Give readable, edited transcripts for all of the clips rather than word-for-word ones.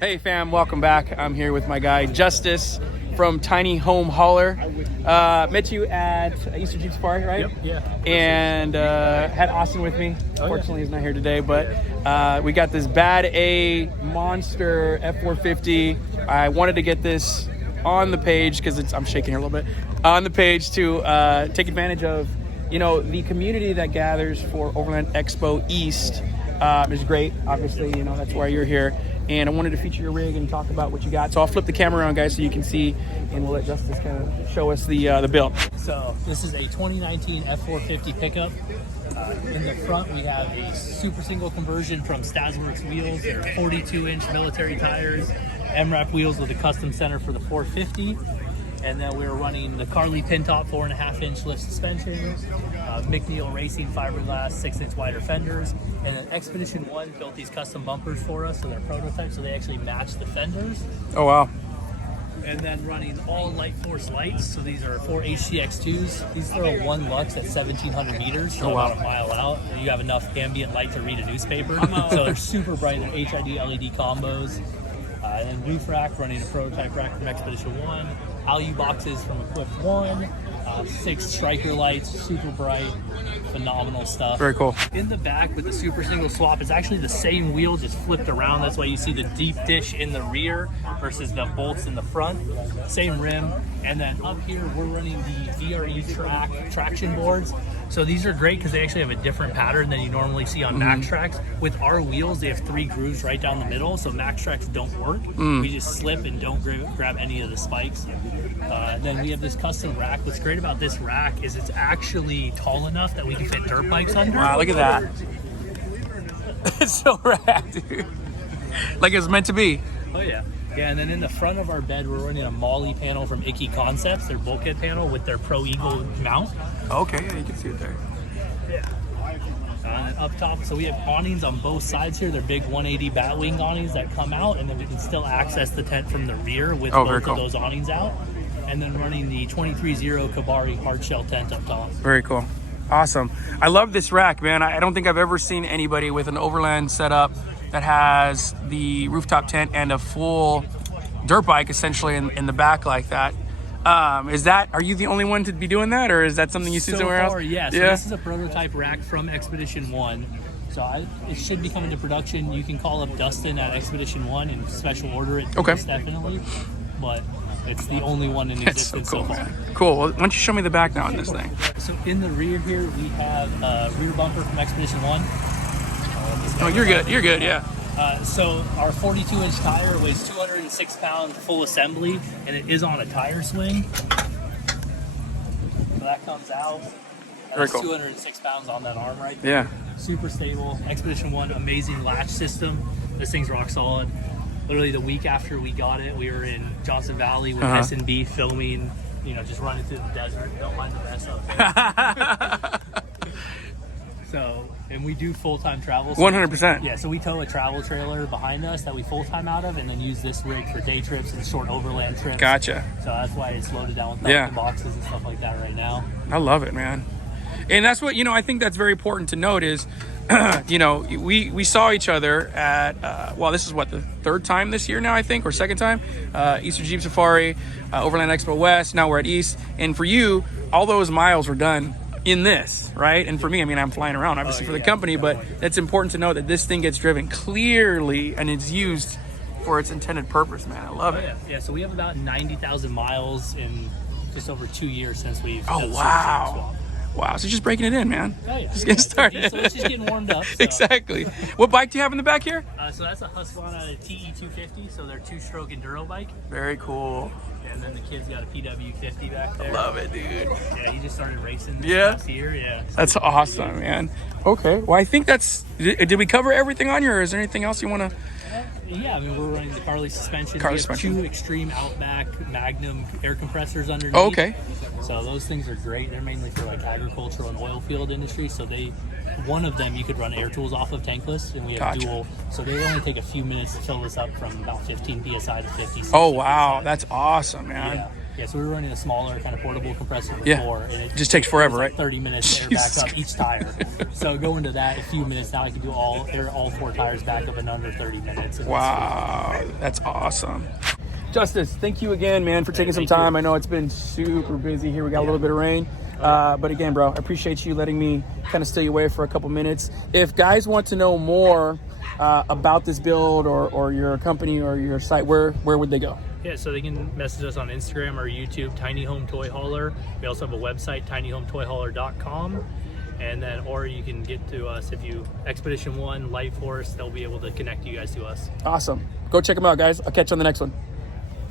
Hey fam, welcome back. I'm here with my guy Justice from Tiny Home Hauler. Met you at Easter Jeep Safari, right? Yep, yeah. And had Austin with me. Fortunately, he's not here today, but we got this Bad A monster F450. I wanted to get this on the page because I'm shaking here a little bit. On the page to take advantage of, the community that gathers for Overland Expo East is great. Obviously, that's why you're here. And I wanted to feature your rig and talk about what you got. So I'll flip the camera around, guys, so you can see, and we'll let Justice kind of show us the build. So this is a 2019 F450 pickup. In the front, we have a super single conversion from Stasworks wheels. They're 42-inch military tires, MRAP wheels with a custom center for the 450. And then we're running the Carly pin top 4.5-inch lift suspension, McNeil Racing fiberglass 6-inch wider fenders, and then Expedition 1 built these custom bumpers for us, so they're prototypes, so they actually match the fenders. Oh, wow. And then running all light force lights, so these are 4 HCX2s. These throw 1 lux at 1,700 meters, so about a mile out. You have enough ambient light to read a newspaper. So they're super bright, they're HID LED combos. And then roof rack, running a prototype rack from Expedition 1. Alu boxes from Equip 1, 6 striker lights, super bright, phenomenal stuff. Very cool. In the back with the super single swap, it's actually the same wheel, just flipped around. That's why you see the deep dish in the rear versus the bolts in the front. Same rim. And then up here, we're running the VRE traction boards. So these are great because they actually have a different pattern than you normally see on Max Tracks. With our wheels, they have 3 grooves right down the middle, so Max Tracks don't work. We just slip and don't grab any of the spikes. Then we have this custom rack. What's great about this rack is it's actually tall enough that we can fit dirt bikes under. Wow, look at that. It's so rad, dude. Like it's meant to be. Oh, yeah. Yeah, and then in the front of our bed, we're running a Molly panel from Icky Concepts, their bulkhead panel with their Pro Eagle mount. Okay, yeah, you can see it there. Yeah. And up top, so we have awnings on both sides here. They're big 180 Batwing awnings that come out, and then we can still access the tent from the rear with both of those awnings out. And then running the 23-0 Kabari hard shell tent up top. Very cool. Awesome. I love this rack, man. I don't think I've ever seen anybody with an Overland setup that has the rooftop tent and a full dirt bike essentially in the back like that. Are you the only one to be doing that, or is that something you see somewhere else? Yes. Yeah. So this is a prototype rack from Expedition 1. So it should be coming to production. You can call up Dustin at Expedition 1 and special order it. Okay. Definitely. But it's the only one in existence so far. Man. Cool. Well, why don't you show me the back now on this thing? So in the rear here, we have a rear bumper from Expedition 1. Oh, you're good. You're good, yeah. So our 42-inch tire weighs 206 pounds full assembly, and it is on a tire swing. So that comes out. Very cool. 206 pounds on that arm right there. Yeah. Super stable. Expedition 1, amazing latch system. This thing's rock solid. Literally the week after we got it, we were in Johnson Valley with S&B filming, just running through the desert. Don't mind the mess up there. So, and we do full-time travel. 100%. Yeah, so we tow a travel trailer behind us that we full-time out of and then use this rig for day trips and short overland trips. Gotcha. So that's why it's loaded down with boxes and stuff like that right now. I love it, man. And that's what, I think that's very important to note is, we saw each other at, this is what, the 3rd time this year now, I think, or 2nd time? Easter Jeep Safari, Overland Expo West, now we're at East. And for you, all those miles were done in this, right? And for me, I'm flying around obviously for the company, but it's important to know that this thing gets driven clearly and it's used for its intended purpose, man. I love it. Yeah, so we have about 90,000 miles in just over 2 years since we've done wow. Wow, so just breaking it in, man. Oh, yeah. Just getting started. So it's just getting warmed up. So. Exactly. What bike do you have in the back here? So that's a Husqvarna TE250, so they're 2-stroke enduro bike. Very cool. And then the kid's got a PW50 back there. I love it, dude. Yeah, he just started racing this last year. Yeah. So that's awesome, man. Okay, well, I think did we cover everything on here, or is there anything else you want to? Yeah, we're running the Carly suspension. We have 2 Extreme Outback Magnum air compressors underneath. Oh, okay. So those things are great. They're mainly for agricultural and oil field industry. So one of them you could run air tools off of tankless, and we have dual. So they only take a few minutes to fill this up from about 15 psi to 50. Oh wow, that's awesome, man. Yeah, so we're running a smaller kind of portable compressor Yeah. before. And it Just takes forever, like right? 30 minutes to air back up each tire. So going to that, a few minutes, now I can do all 4 tires back up in under 30 minutes. Wow, that's awesome. Justice, thank you again, man, for taking some thank you. time. I know it's been super busy here. We got a little bit of rain. But again, bro, I appreciate you letting me kind of steal you away for a couple minutes. If guys want to know more about this build or your company or your site, where would they go? Yeah, so they can message us on Instagram or YouTube, Tiny Home Toy Hauler. We also have a website, tinyhometoyhauler.com. And then, or you can get to us if you Expedition 1, Light Force, they'll be able to connect you guys to us. Awesome. Go check them out, guys. I'll catch you on the next one.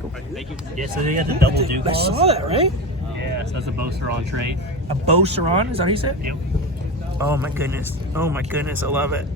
All right, thank you. Yeah, so they got the double dew I saw that, right? Yeah, so that's a bow Saran trait. A bow Saran? Is that what you said? Yep. Oh my goodness. I love it.